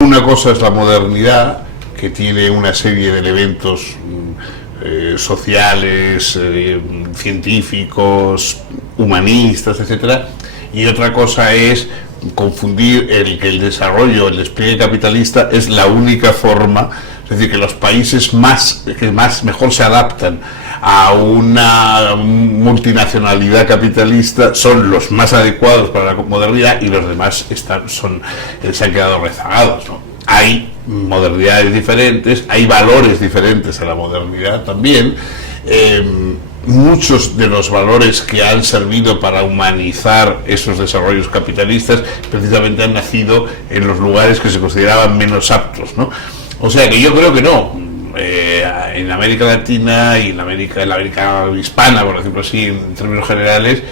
Una cosa es la modernidad, que tiene una serie de elementos sociales, científicos, humanistas, etcétera, y otra cosa es confundir que el desarrollo, el despliegue capitalista es la única forma, es decir, que los países que mejor se adaptan a una multinacionalidad capitalista son los más adecuados para la modernidad y los demás se han quedado rezagados, ¿no? Hay modernidades diferentes, hay valores diferentes a la modernidad también. Muchos de los valores que han servido para humanizar esos desarrollos capitalistas precisamente han nacido en los lugares que se consideraban menos aptos, ¿no? O sea que yo creo que no. En América Latina y en la América hispana, por ejemplo así, en términos generales,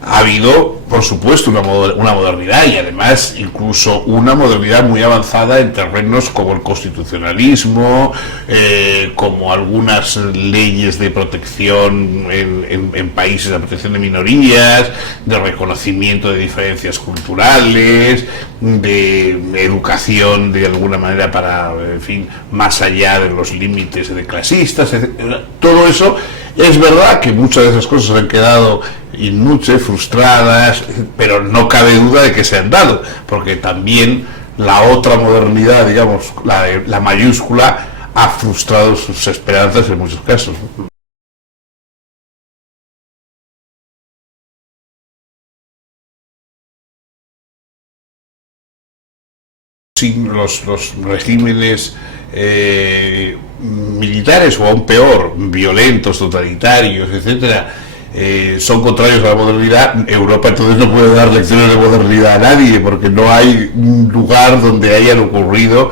ha habido, por supuesto, una modernidad y además incluso una modernidad muy avanzada en terrenos como el constitucionalismo, como algunas leyes de protección en países, de protección de minorías, de reconocimiento de diferencias culturales, de educación de alguna manera para, en fin, más allá de los límites de clasistas, etc. Todo eso. Es verdad que muchas de esas cosas han quedado inútiles, frustradas, pero no cabe duda de que se han dado, porque también la otra modernidad, digamos, la mayúscula, ha frustrado sus esperanzas en muchos casos, ¿no? Sin los regímenes militares, o aún peor, violentos, totalitarios, etcétera, son contrarios a la modernidad, Europa entonces no puede dar lecciones de modernidad a nadie, porque no hay un lugar donde hayan ocurrido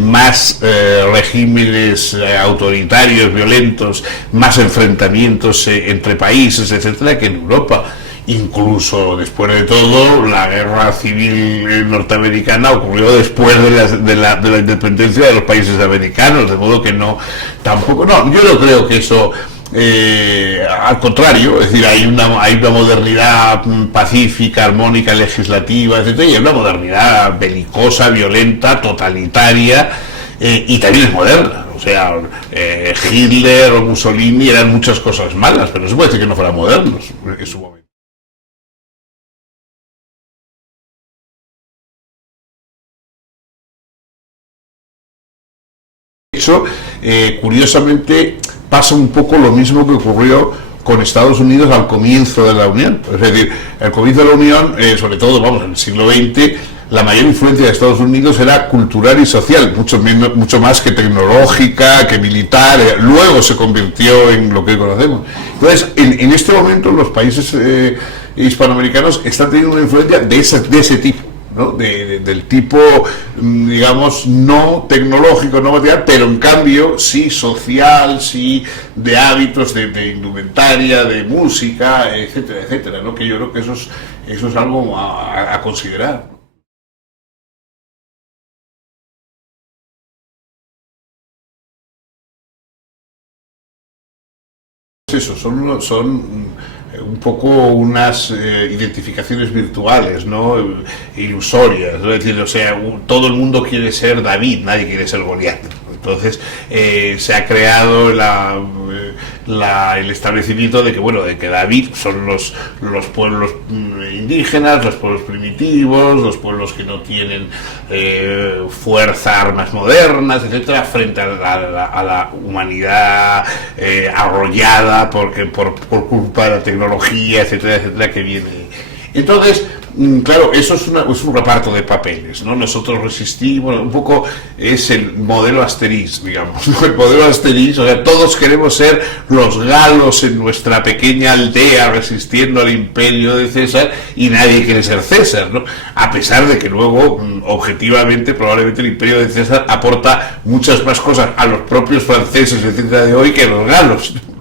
más regímenes autoritarios, violentos, más enfrentamientos entre países, etcétera, que en Europa. Incluso después de todo, la guerra civil norteamericana ocurrió después de la independencia de los países americanos, de modo que no, tampoco, no, yo no creo que eso, al contrario, es decir, hay una modernidad pacífica, armónica, legislativa, etcétera, y hay una modernidad belicosa, violenta, totalitaria, y también es moderna. O sea, Hitler o Mussolini eran muchas cosas malas, pero no se puede decir que no fueran modernos en su momento. De hecho, curiosamente pasa un poco lo mismo que ocurrió con Estados Unidos al comienzo de la Unión. Es decir, al comienzo de la Unión, sobre todo, vamos, en el siglo XX, la mayor influencia de Estados Unidos era cultural y social, mucho más que tecnológica, que militar. Luego se convirtió en lo que conocemos. Entonces, en este momento, los países hispanoamericanos están teniendo una influencia de ese tipo, ¿no? Del tipo, digamos, no tecnológico, no material, pero en cambio sí social, sí de hábitos, de indumentaria, de música, etcétera, etcétera, ¿no? Que yo creo que eso es algo a considerar. Eso, son un poco unas identificaciones virtuales, ¿no? Ilusorias, ¿no? Es decir, o sea, todo el mundo quiere ser David, nadie quiere ser Goliat. Entonces se ha creado el establecimiento de que, bueno, de que David son los pueblos indígenas, los pueblos primitivos, los pueblos que no tienen fuerza, armas modernas, etcétera, frente a la humanidad arrollada por culpa de la tecnología, etcétera, etcétera, que viene. Entonces, Claro, eso es un reparto de papeles, ¿no? Nosotros resistimos, un poco es el modelo Asterix, digamos, ¿no? El modelo Asterix, o sea, todos queremos ser los galos en nuestra pequeña aldea resistiendo al imperio de César y nadie quiere ser César, ¿no? A pesar de que luego, objetivamente, probablemente el imperio de César aporta muchas más cosas a los propios franceses, etcétera, de hoy que los galos, ¿no?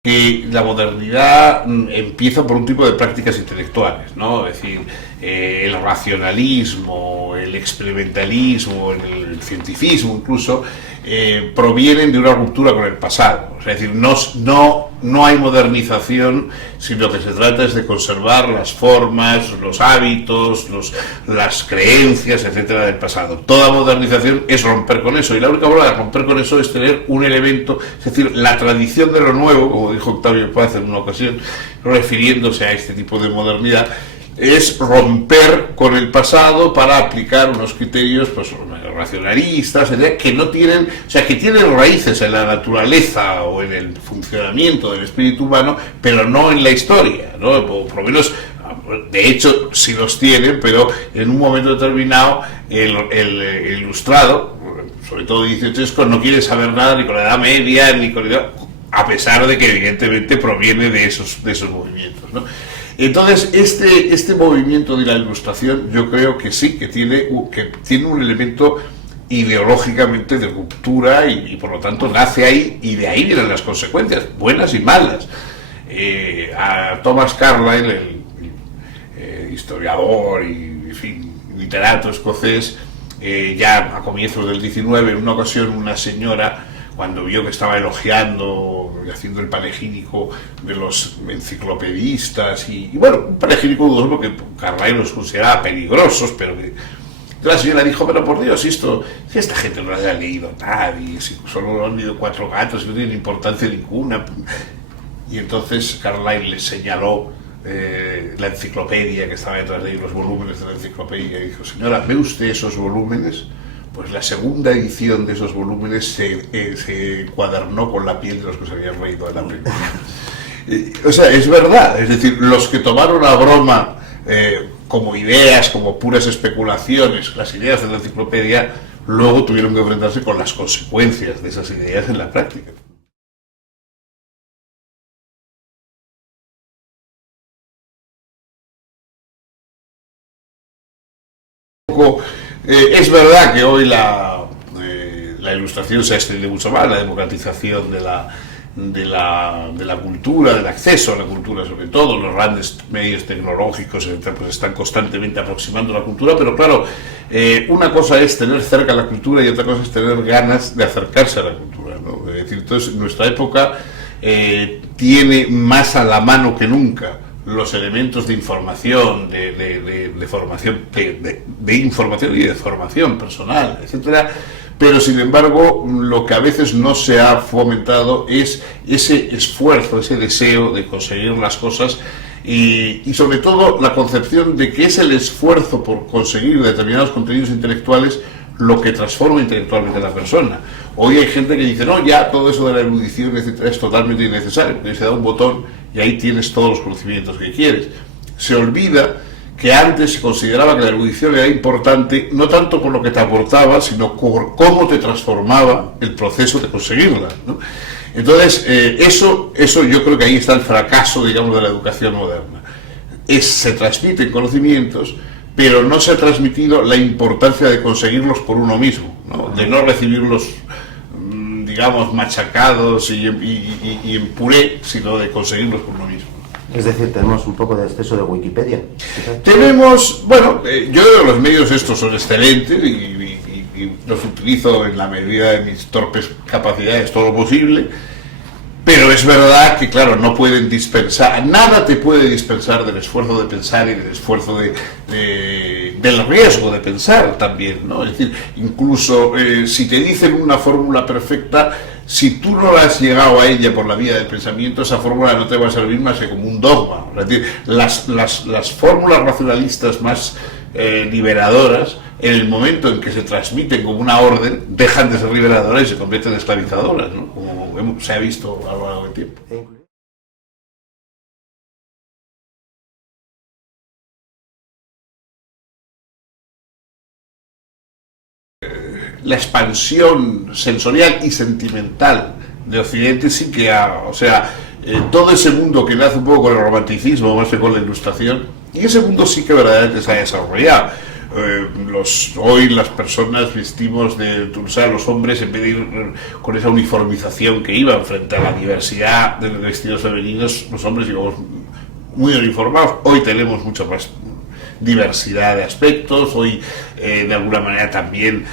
Que la modernidad empieza por un tipo de prácticas intelectuales, ¿no? Es decir, el racionalismo, el experimentalismo, el cientificismo incluso, provienen de una ruptura con el pasado. O sea, es decir, no hay modernización, sino que se trata es de conservar las formas, los hábitos, las creencias, etcétera, del pasado. Toda modernización es romper con eso, y la única forma de romper con eso es tener un elemento, es decir, la tradición de lo nuevo, como dijo Octavio Paz en una ocasión, refiriéndose a este tipo de modernidad, es romper con el pasado para aplicar unos criterios pues racionalistas, que no tienen, o sea, que tienen raíces en la naturaleza o en el funcionamiento del espíritu humano, pero no en la historia, ¿no? O por lo menos, de hecho, sí los tienen, pero en un momento determinado el ilustrado, sobre todo dieciochesco, no quiere saber nada ni con la Edad Media, ni con a pesar de que evidentemente proviene de esos movimientos, ¿no? Entonces, este movimiento de la Ilustración, yo creo que sí, que tiene un elemento ideológicamente de ruptura y por lo tanto nace ahí, y de ahí vienen las consecuencias, buenas y malas. A Thomas Carlyle, el historiador y, en fin, literato escocés, ya a comienzos del 19, en una ocasión una señora, cuando vio que estaba elogiando, haciendo el panegírico de los enciclopedistas, y bueno, un panegírico dudoso porque Carlyle los consideraba peligrosos, pero que la señora dijo, pero por Dios, si esta gente no lo haya leído nadie, si solo lo han leído 4 gatos, no tiene importancia ninguna. Y entonces Carlyle le señaló la enciclopedia que estaba detrás de ahí, los volúmenes de la enciclopedia, y dijo, señora, ¿ve usted esos volúmenes? Pues la segunda edición de esos volúmenes se encuadernó con la piel de los que se habían leído en la primera. O sea, es verdad, es decir, los que tomaron a broma como ideas, como puras especulaciones, las ideas de la enciclopedia, luego tuvieron que enfrentarse con las consecuencias de esas ideas en la práctica. Es verdad que hoy la Ilustración se ha extendido mucho más, la democratización de la cultura, del acceso a la cultura, sobre todo, los grandes medios tecnológicos, etcétera, pues están constantemente aproximando la cultura, pero claro, una cosa es tener cerca la cultura y otra cosa es tener ganas de acercarse a la cultura, ¿no? Es decir, entonces nuestra época tiene más a la mano que nunca los elementos de información, de formación, de información y de formación personal, etcétera, pero sin embargo lo que a veces no se ha fomentado es ese esfuerzo, ese deseo de conseguir las cosas y sobre todo la concepción de que es el esfuerzo por conseguir determinados contenidos intelectuales lo que transforma intelectualmente a la persona. Hoy hay gente que dice, no, ya todo eso de la erudición, etcétera, es totalmente innecesario, porque se da un botón y ahí tienes todos los conocimientos que quieres. Se olvida que antes se consideraba que la erudición era importante no tanto por lo que te aportaba, sino por cómo te transformaba el proceso de conseguirla, ¿no? Entonces, eso yo creo que ahí está el fracaso, digamos, de la educación moderna. Se transmiten conocimientos, pero no se ha transmitido la importancia de conseguirlos por uno mismo, ¿no? De no recibirlos, digamos, machacados y en puré, sino de conseguirlos por uno mismo. Es decir, tenemos un poco de exceso de Wikipedia. Tenemos, bueno, yo creo que los medios estos son excelentes y los utilizo en la medida de mis torpes capacidades todo lo posible, pero es verdad que, claro, no pueden dispensar, nada te puede dispensar del esfuerzo de pensar y del esfuerzo del riesgo de pensar también, ¿no? Es decir, incluso si te dicen una fórmula perfecta, si tú no has llegado a ella por la vía del pensamiento, esa fórmula no te va a servir más que como un dogma. Es decir, las fórmulas racionalistas más liberadoras en el momento en que se transmiten como una orden, dejan de ser liberadoras y se convierten en esclavizadoras, ¿no? Como se ha visto a lo largo del tiempo. La expansión sensorial y sentimental de Occidente sí que ha, o sea, todo ese mundo que nace un poco con el romanticismo, más que con la ilustración, y ese mundo sí que verdaderamente se ha desarrollado. Hoy las personas vestimos los hombres, en vez de ir con esa uniformización que iban frente a la diversidad de los vestidos femeninos, los hombres íbamos muy uniformados. Hoy tenemos mucho más diversidad de aspectos. Hoy de alguna manera también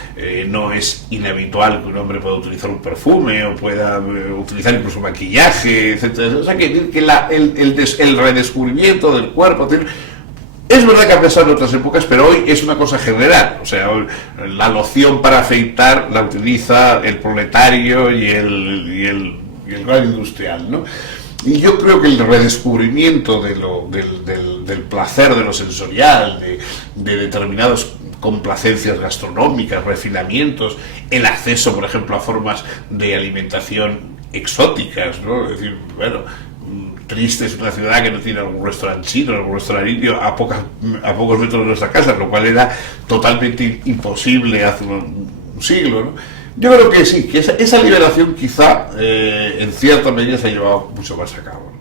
no es inhabitual que un hombre pueda utilizar un perfume o pueda utilizar incluso maquillaje, etcétera. O sea que el redescubrimiento del cuerpo es verdad que ha pasado en otras épocas, pero hoy es una cosa general. O sea, la loción para afeitar la utiliza el proletario y el gran industrial, ¿no? Y yo creo que el redescubrimiento del placer de lo sensorial, de determinadas complacencias gastronómicas, refinamientos, el acceso, por ejemplo, a formas de alimentación exóticas, ¿no? Es decir, bueno, triste es una ciudad que no tiene algún restaurante chino, algún restaurante indio a pocos metros de nuestra casa, lo cual era totalmente imposible hace un siglo, ¿no? Yo creo que sí, que esa liberación quizá en cierta medida se ha llevado mucho más a cabo.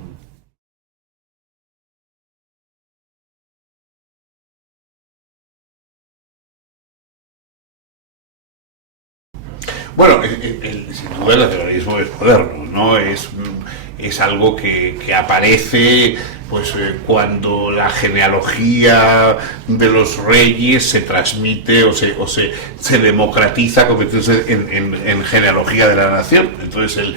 Bueno, sin duda el nacionalismo es moderno, ¿no? Es algo que aparece pues cuando la genealogía de los reyes se transmite o se democratiza, convirtiéndose en genealogía de la nación. Entonces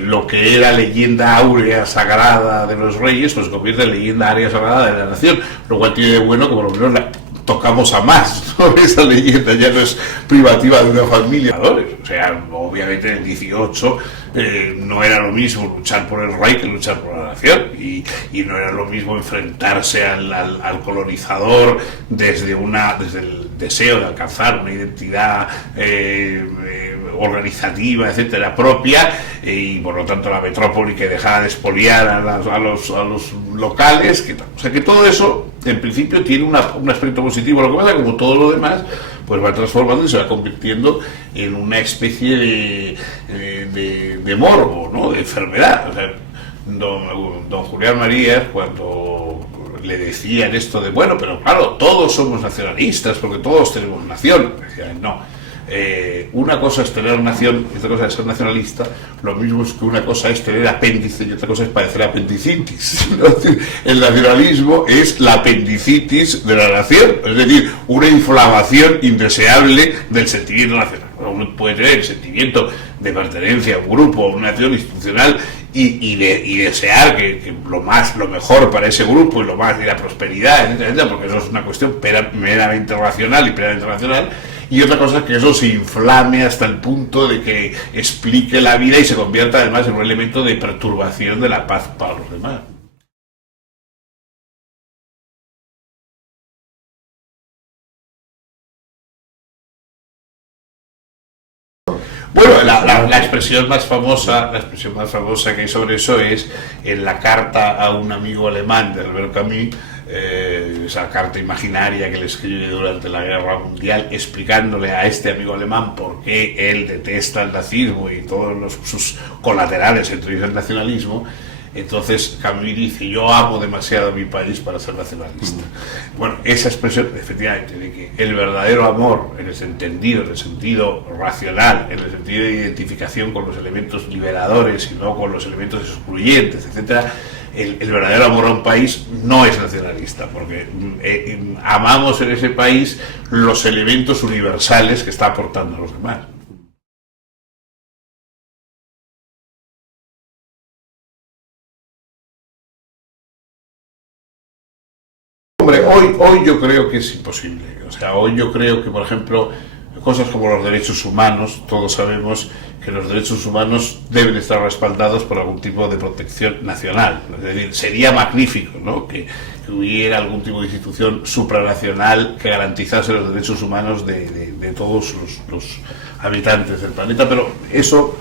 lo que era leyenda áurea sagrada de los reyes pues se convierte en leyenda áurea sagrada de la nación, lo cual tiene de bueno que por lo menos tocamos a más, ¿no? Esa leyenda ya no es privativa de una familia. O sea, obviamente en el 18 no era lo mismo luchar por el rey que luchar por la nación, y no era lo mismo enfrentarse al colonizador desde el deseo de alcanzar una identidad organizativa, etcétera, propia, y por lo tanto la metrópoli que dejara de expoliar a los locales, o sea que todo eso en principio tiene un aspecto positivo. Lo que pasa es que como todo lo demás pues va transformando y se va convirtiendo en una especie de morbo, ¿no? De enfermedad. O sea, don Julián Marías, cuando le decían esto de bueno, pero claro, todos somos nacionalistas porque todos tenemos nación, decían, no. Una cosa es tener nación y otra cosa es ser nacionalista. Lo mismo es que una cosa es tener apéndice y otra cosa es padecer apendicitis, ¿no? El nacionalismo es la apendicitis de la nación, es decir, una inflamación indeseable del sentimiento nacional. Uno puede tener el sentimiento de pertenencia a un grupo, a una nación institucional y desear que lo mejor para ese grupo y lo más de la prosperidad, etcétera, porque eso es una cuestión meramente racional y plenamente racional. Y otra cosa es que eso se inflame hasta el punto de que explique la vida y se convierta además en un elemento de perturbación de la paz para los demás. Bueno, la expresión más famosa que hay sobre eso es en la carta a un amigo alemán de Albert Camus, esa carta imaginaria que le escribe durante la Guerra Mundial, explicándole a este amigo alemán por qué él detesta el nazismo y todos sus colaterales, entre ellos el nacionalismo. Entonces Camus dice: yo amo demasiado a mi país para ser nacionalista. Bueno, esa expresión efectivamente de que el verdadero amor en el sentido racional, en el sentido de identificación con los elementos liberadores y no con los elementos excluyentes, etcétera, el verdadero amor a un país no es nacionalista, porque amamos en ese país los elementos universales que está aportando a los demás. Hombre, hoy yo creo que es imposible. O sea, hoy yo creo que, por ejemplo, cosas como los derechos humanos, todos sabemos que los derechos humanos deben estar respaldados por algún tipo de protección nacional. Es decir, sería magnífico, ¿no?, que hubiera algún tipo de institución supranacional que garantizase los derechos humanos de todos los habitantes del planeta, pero eso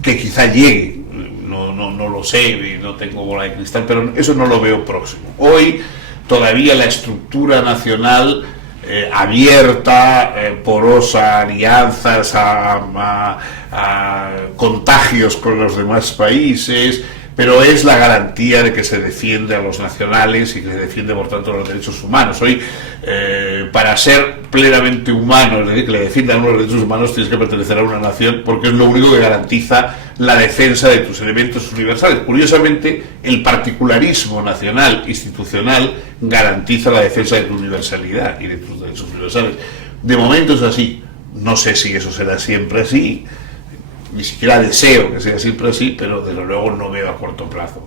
que quizá llegue, no lo sé, no tengo bola de cristal, pero eso no lo veo próximo. Hoy todavía la estructura nacional abierta, porosa, alianzas, a contagios con los demás países, pero es la garantía de que se defiende a los nacionales y que se defiende, por tanto, los derechos humanos. Hoy, para ser plenamente humano, es decir, que le defiendan los derechos humanos, tienes que pertenecer a una nación, porque es lo único que garantiza la defensa de tus elementos universales. Curiosamente, el particularismo nacional, institucional, garantiza la defensa de tu universalidad y de tus derechos universales. De momento es así. No sé si eso será siempre así, ni siquiera deseo que sea siempre así, pero desde luego no veo a corto plazo.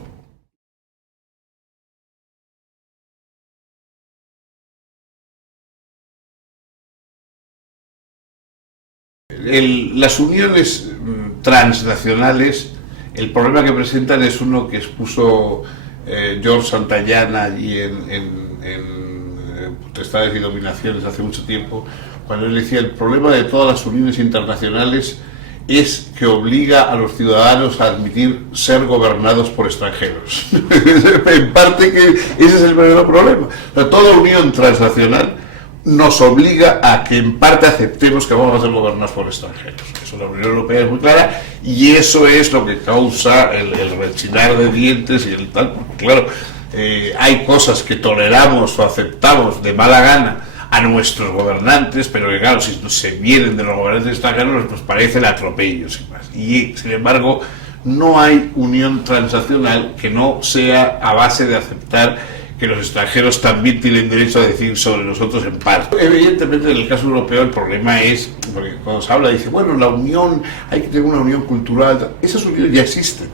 Las uniones transnacionales, el problema que presentan es uno que expuso George Santayana allí en Potestades y Dominaciones hace mucho tiempo, cuando él decía: el problema de todas las uniones internacionales es que obliga a los ciudadanos a admitir ser gobernados por extranjeros. En parte que ese es el verdadero problema. O sea, toda unión transnacional nos obliga a que en parte aceptemos que vamos a ser gobernados por extranjeros. Eso la Unión Europea es muy clara, y eso es lo que causa el rechinar de dientes y el tal, porque claro, hay cosas que toleramos o aceptamos de mala gana a nuestros gobernantes, pero que claro, si se vienen de los gobernantes extranjeros, nos parecen atropellos y más. Y sin embargo, no hay unión transnacional que no sea a base de aceptar que los extranjeros también tienen derecho a decir sobre nosotros en parte. Evidentemente, en el caso europeo, el problema es, porque cuando se habla, dice, bueno, la unión, hay que tener una unión cultural. Esas uniones ya existen.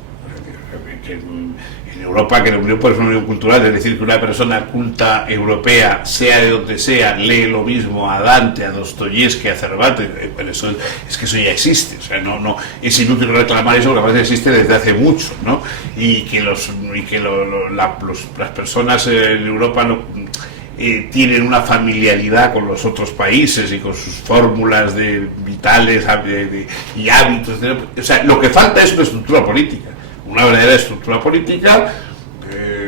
En Europa, que la unión puede ser una unión cultural, es decir, que una persona culta europea, sea de donde sea, lee lo mismo a Dante, a Dostoyevsky, a Cervantes, pero eso, es que eso ya existe. O sea, no es inútil reclamar eso, porque además existe desde hace mucho, ¿no? Y que las personas en Europa tienen una familiaridad con los otros países y con sus fórmulas vitales y hábitos, etc. O sea, lo que falta es una estructura política. Una verdadera estructura política,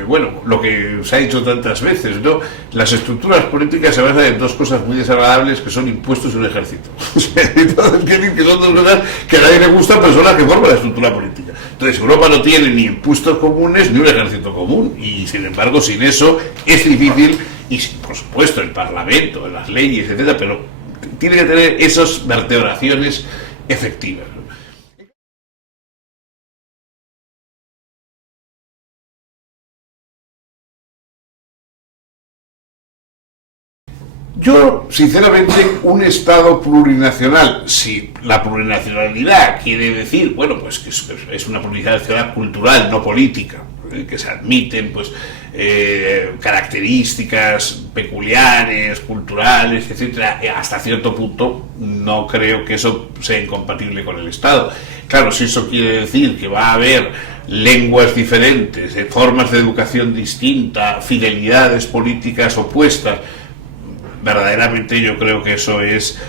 bueno, lo que se ha dicho tantas veces, ¿no? Las estructuras políticas se basan en dos cosas muy desagradables, que son impuestos y un ejército. O sea, que son dos cosas que a nadie le gustan, pero son las que forman la estructura política. Entonces, Europa no tiene ni impuestos comunes ni un ejército común, y sin embargo, sin eso es difícil, y por supuesto el Parlamento, las leyes, etcétera, pero tiene que tener esas vertebraciones efectivas, ¿no? Yo, sinceramente, un Estado plurinacional, si la plurinacionalidad quiere decir, bueno, pues que es una plurinacionalidad cultural, no política, que se admiten pues características peculiares, culturales, etcétera, hasta cierto punto, no creo que eso sea incompatible con el Estado. Claro, si eso quiere decir que va a haber lenguas diferentes, formas de educación distintas, fidelidades políticas opuestas, verdaderamente yo creo que eso es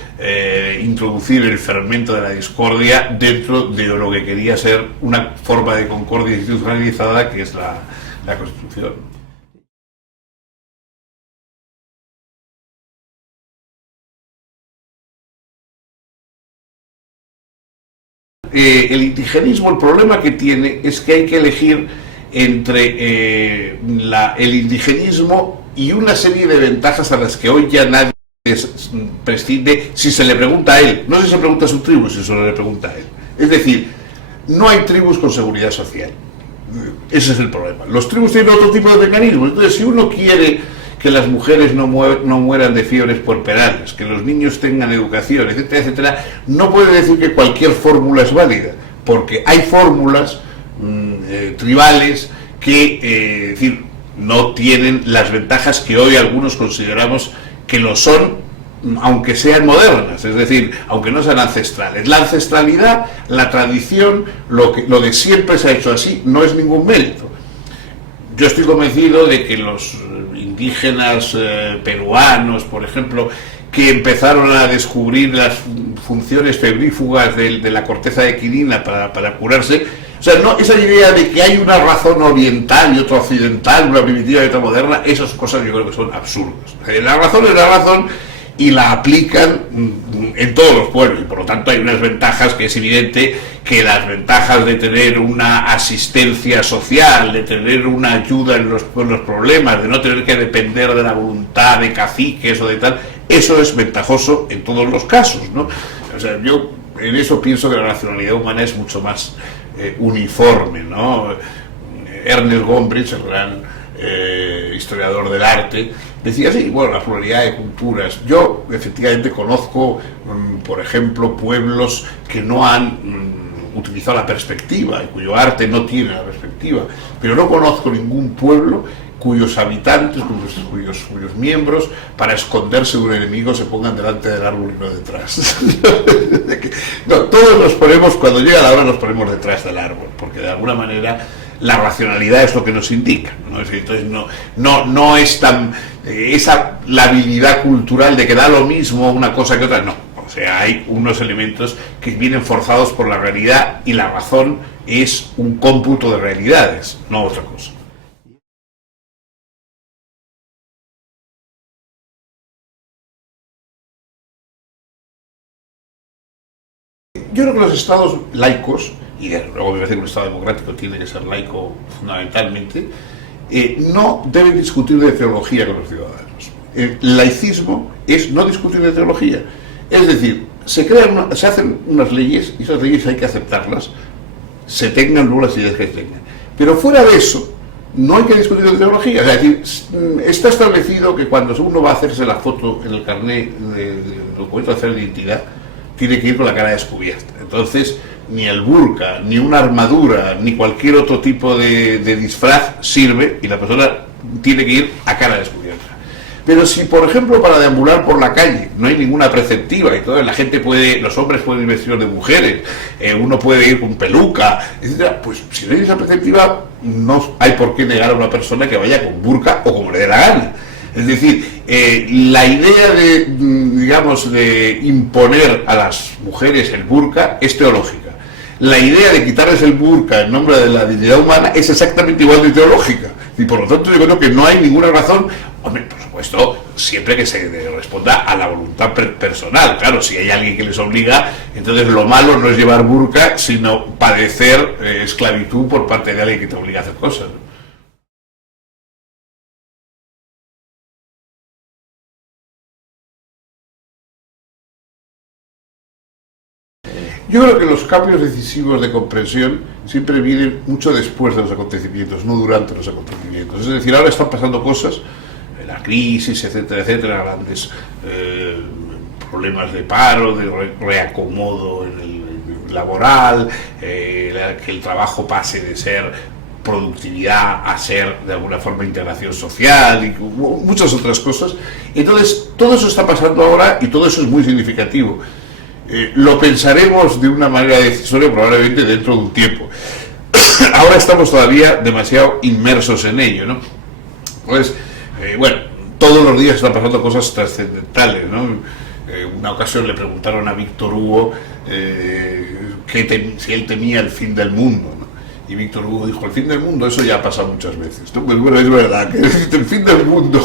introducir el fermento de la discordia dentro de lo que quería ser una forma de concordia institucionalizada, que es la Constitución. El indigenismo, el problema que tiene es que hay que elegir entre el indigenismo y una serie de ventajas a las que hoy ya nadie prescinde si se le pregunta a él. No si se pregunta a su tribu, si solo le pregunta a él. Es decir, no hay tribus con seguridad social. Ese es el problema. Los tribus tienen otro tipo de mecanismos. Entonces, si uno quiere que las mujeres no mueran de fiebres puerperales, que los niños tengan educación, etcétera, etcétera, no puede decir que cualquier fórmula es válida, porque hay fórmulas tribales que, decir, no tienen las ventajas que hoy algunos consideramos que lo son aunque sean modernas, es decir, aunque no sean ancestrales. La ancestralidad, la tradición, lo de siempre se ha hecho así, no es ningún mérito. Yo estoy convencido de que los indígenas peruanos, por ejemplo, que empezaron a descubrir las funciones febrífugas de la corteza de quinina para curarse, o sea, no, esa idea de que hay una razón oriental y otra occidental, una primitiva y otra moderna, esas cosas yo creo que son absurdas. La razón es la razón y la aplican en todos los pueblos, y por lo tanto hay unas ventajas que es evidente que las ventajas de tener una asistencia social, de tener una ayuda en los problemas, de no tener que depender de la voluntad de caciques o de tal, eso es ventajoso en todos los casos, ¿no? O sea, yo en eso pienso que la racionalidad humana es mucho más uniforme, ¿no? Ernest Gombrich, el gran historiador del arte, decía sí, bueno, la pluralidad de culturas. Yo efectivamente conozco, por ejemplo, pueblos que no han utilizado la perspectiva y cuyo arte no tiene la perspectiva, pero no conozco ningún pueblo cuyos habitantes, cuyos miembros, para esconderse de un enemigo, se pongan delante del árbol y no detrás. No, todos nos ponemos, cuando llega la hora, nos ponemos detrás del árbol, porque de alguna manera la racionalidad es lo que nos indica, ¿no? Entonces no es tan esa la habilidad cultural de que da lo mismo una cosa que otra, no. O sea, hay unos elementos que vienen forzados por la realidad y la razón es un cómputo de realidades, no otra cosa. Yo creo que los estados laicos, y luego me parece que un estado democrático tiene que ser laico fundamentalmente, no deben discutir de teología con los ciudadanos. El laicismo es no discutir de teología. Es decir, se hacen unas leyes y esas leyes hay que aceptarlas, se tengan luego las ideas que se tengan. Pero fuera de eso, no hay que discutir de teología. Es decir, está establecido que cuando uno va a hacerse la foto en el carnet de documento de hacer de identidad, tiene que ir con la cara descubierta. Entonces, ni el burka, ni una armadura, ni cualquier otro tipo de disfraz sirve y la persona tiene que ir a cara descubierta. Pero si, por ejemplo, para deambular por la calle no hay ninguna preceptiva y toda la gente los hombres pueden ir vestidos de mujeres, uno puede ir con peluca, etc., pues si no hay esa preceptiva, no hay por qué negar a una persona que vaya con burka o como le dé la gana. Es decir, la idea de imponer a las mujeres el burka es teológica. La idea de quitarles el burka en nombre de la dignidad humana es exactamente igual de teológica. Y por lo tanto yo creo que no hay ninguna razón, hombre, por supuesto, siempre que se responda a la voluntad personal. Claro, si hay alguien que les obliga, entonces lo malo no es llevar burka, sino padecer esclavitud por parte de alguien que te obliga a hacer cosas. Yo creo que los cambios decisivos de comprensión siempre vienen mucho después de los acontecimientos, no durante los acontecimientos. Es decir, ahora están pasando cosas, la crisis, etcétera, etcétera, grandes problemas de paro, de reacomodo en el laboral, que el trabajo pase de ser productividad a ser de alguna forma integración social y muchas otras cosas. Entonces, todo eso está pasando ahora y todo eso es muy significativo. Lo pensaremos de una manera decisoria probablemente dentro de un tiempo. Ahora estamos todavía demasiado inmersos en ello, ¿no? Pues, bueno, todos los días están pasando cosas trascendentales, ¿no? Una ocasión le preguntaron a Víctor Hugo si él temía el fin del mundo, ¿no? Y Víctor Hugo dijo, el fin del mundo, eso ya ha pasado muchas veces, ¿no? Pues bueno, es verdad, que el fin del mundo,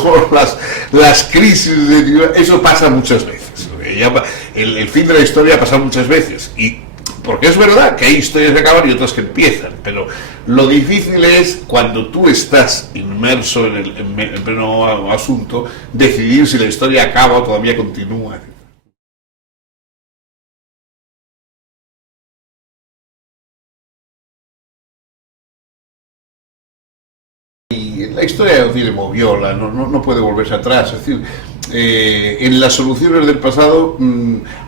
las crisis, eso pasa muchas veces. El fin de la historia ha pasado muchas veces, y porque es verdad que hay historias que acaban y otras que empiezan, pero lo difícil es cuando tú estás inmerso en pleno asunto, decidir si la historia acaba o todavía continúa. Y la historia no tiene moviola, no puede volverse atrás. Es decir, en las soluciones del pasado,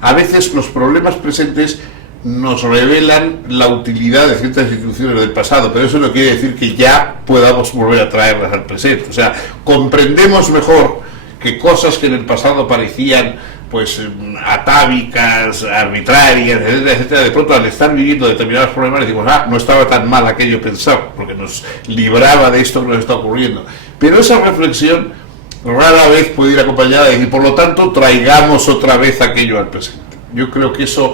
a veces los problemas presentes nos revelan la utilidad de ciertas instituciones del pasado, pero eso no quiere decir que ya podamos volver a traerlas al presente. O sea, comprendemos mejor que cosas que en el pasado parecían pues atávicas, arbitrarias, etcétera, etcétera, de pronto al estar viviendo determinados problemas decimos, no estaba tan mal aquello pensado, porque nos libraba de esto que nos está ocurriendo. Pero esa reflexión rara vez puede ir acompañada de decir, por lo tanto, traigamos otra vez aquello al presente. Yo creo que eso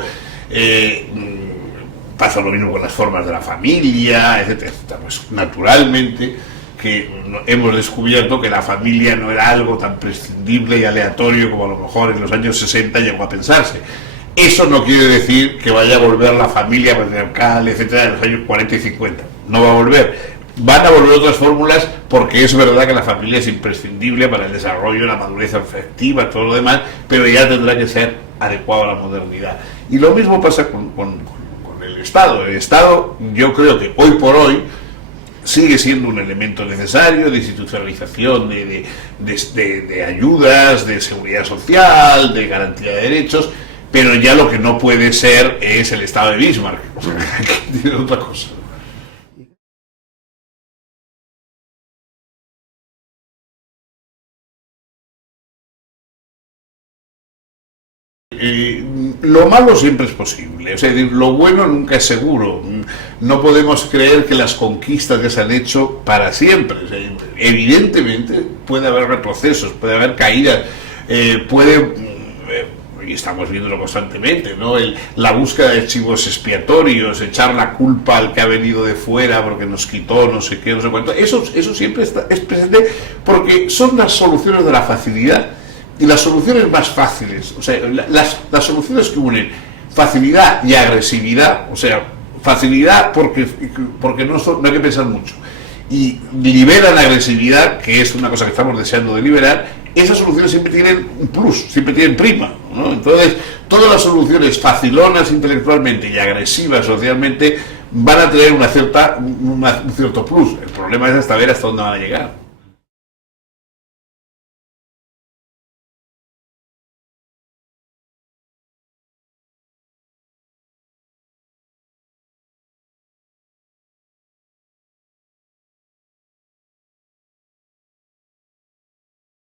pasa lo mismo con las formas de la familia, etcétera, etcétera. Pues naturalmente que hemos descubierto que la familia no era algo tan prescindible y aleatorio como a lo mejor en los años 60 llegó a pensarse. Eso no quiere decir que vaya a volver la familia patriarcal, etcétera, de los años 40 y 50. No va a volver. Van a volver otras fórmulas porque es verdad que la familia es imprescindible para el desarrollo, la madurez afectiva, todo lo demás, pero ya tendrá que ser adecuado a la modernidad. Y lo mismo pasa con el Estado. El Estado, yo creo que hoy por hoy sigue siendo un elemento necesario de institucionalización de ayudas, de seguridad social, de garantía de derechos, pero ya lo que no puede ser es el Estado de Bismarck, o sea, que tiene otra cosa. Lo malo siempre es posible, o sea, lo bueno nunca es seguro. No podemos creer que las conquistas ya se han hecho para siempre. O sea, evidentemente puede haber retrocesos, puede haber caídas, y estamos viéndolo constantemente, ¿no? La búsqueda de chivos expiatorios, echar la culpa al que ha venido de fuera porque nos quitó no sé qué, no sé cuánto, eso siempre es presente porque son las soluciones de la facilidad. Y las soluciones más fáciles, o sea, las soluciones que unen facilidad y agresividad, o sea, facilidad porque no hay que pensar mucho, y liberan la agresividad, que es una cosa que estamos deseando de liberar, esas soluciones siempre tienen un plus, siempre tienen prima, ¿no? Entonces, todas las soluciones facilonas intelectualmente y agresivas socialmente van a tener un cierto plus. El problema es ver hasta dónde van a llegar.